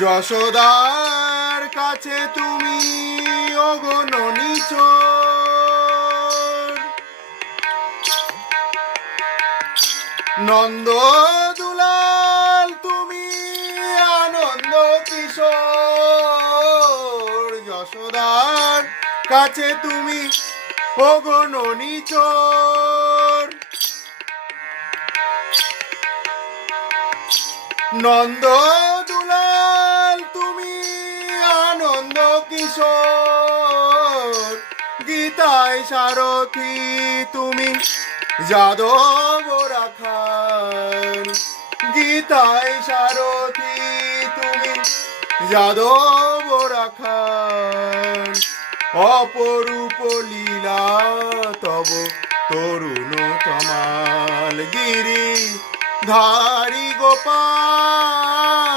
যশোদার কাছে তুমি অগণনী চোর, নন্দ দুলাল তুমি আনন্দ কিশোর। যশোদার কাছে তুমি অগণনী চোর, নন্দ দুলাল তুমি আনন্দ কিশোর। গীতায় সারথি তুমি যাদব রাখাল, গীতায় সারথি তুমি যাদব রাখাল। অপরূপ লীলা তব তরুণ তমাল, গিরি ধারি গোপাল।